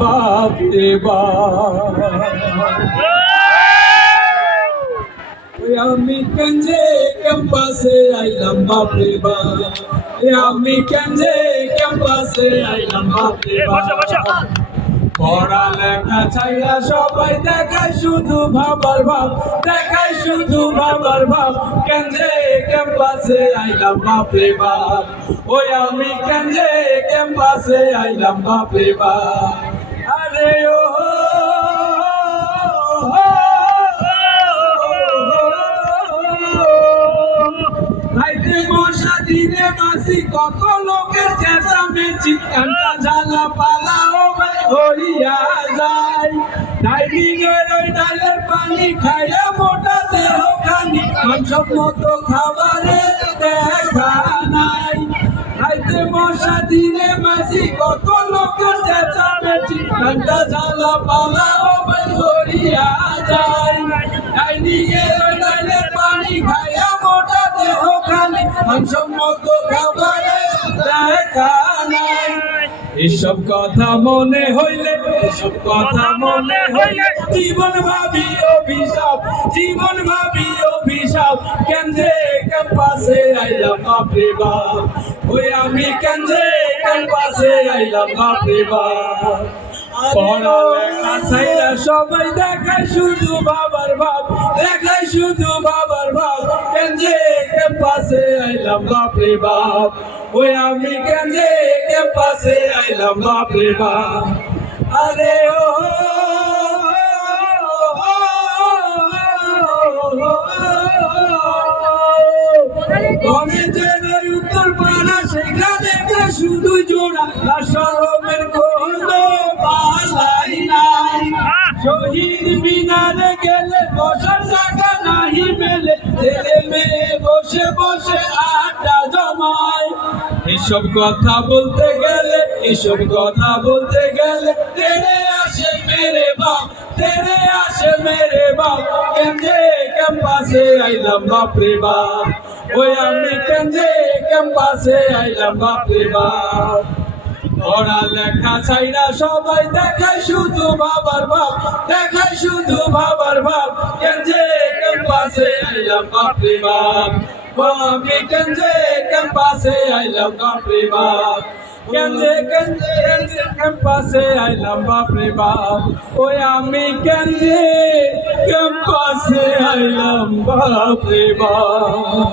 বাপ রে বাপ। আমি কেঞ্জে ক্যাম্পাসে আইলাম বাপ রে বাপ, আমি কেঞ্জে ক্যাম্পাসে আইলাম বাপ রে বাপ। পড়ালেখা ছাইরা সবাই দেখায় শুধু ভাবার ভাব, দেখায় শুধু ভাবার ভাব। কেঞ্জে ক্যাম্পাসে আইলাম বাপ রে বাপ, ওই আমি কেঞ্জে ক্যাম্পাসে আইলাম বাপ রে বাপ। আরে ও রাইতে মশা দিনে মাসি কত লোকের চেঁচামেচি, কান্না ঝালা পালাও হইয়া যায়। ডাইনিং এর ওই ডালের পানি খাইয়া মোটা দেহ খানি, মাংসব মতো খাবারের দেখা নাই। রাইতে মশা দিনে মাসি কত লোকের চেঁচামেচি, কান্না ঝালা পালাও হইয়া যায়। ডাইনিং এর ওই ডালের পানি খাইয়া মোটা দেহ খানি, মাংসব মতো খাবারের দেখা নাই। এসব কথা মনে হইলে, এসব কথা মনে হইলে জীবন ভাবি অভিশাপ, জীবন ভাবি অভিশাপ। কেঞ্জে ক্যাম্পাসে আইলাম বাপ রে বাপ, ওই আমি কেঞ্জে ক্যাম্পাসে আইলাম বাপ রে বাপ। পড়ালেখা ছাইরা সবাই দেখায় শুধু বাবার ভাব, দেখায় শুধু বাবার ভাব। কেঞ্জে ক্যাম্পাসে আইলাম বাপ রে বাপ, ওই আমি কেঞ্জে ক্যাম্পাসে আইলাম বাপ রে বাপ। আরে ও কলেজের উত্তর পাড়া, সেখানে শুধু জোড়া, শরমের কোনো পালাই নাই। শহীদ মিনারে গেলে বসার জায়গা নাহি মেলে, ছেলে মেয়ে বসে বসে আড্ডা জমায়। এসব কথা বলতে গেলে, এসব কথা বলতে গেলে তেরে আসে মেরে বাপ, তেরে আসে মেরে বাপ। কেঞ্জে ক্যাম্পাসে আইলাম বাপ রে বাপ, ওই আমি কেঞ্জে ক্যাম্পাসে আইলাম বাপ রে বাপ। পড়ালেখা ছাইরা সবাই দেখায় শুধু বাবার ভাব, দেখায় শুধু বাবার ভাব। কেঞ্জে ক্যাম্পাসে আইলাম বাপ রে বাপ, ও আমি কেঞ্জে ক্যাম্পাসে আইলাম বাপ রে বাপ। কেঞ্জে কেঞ্জে কেঞ্জে ক্যাম্পাসে আইলাম বাপ রে বাপ, ওই আমি কেঞ্জে ক্যাম্পাসে আইলাম বাপ রে বাপ।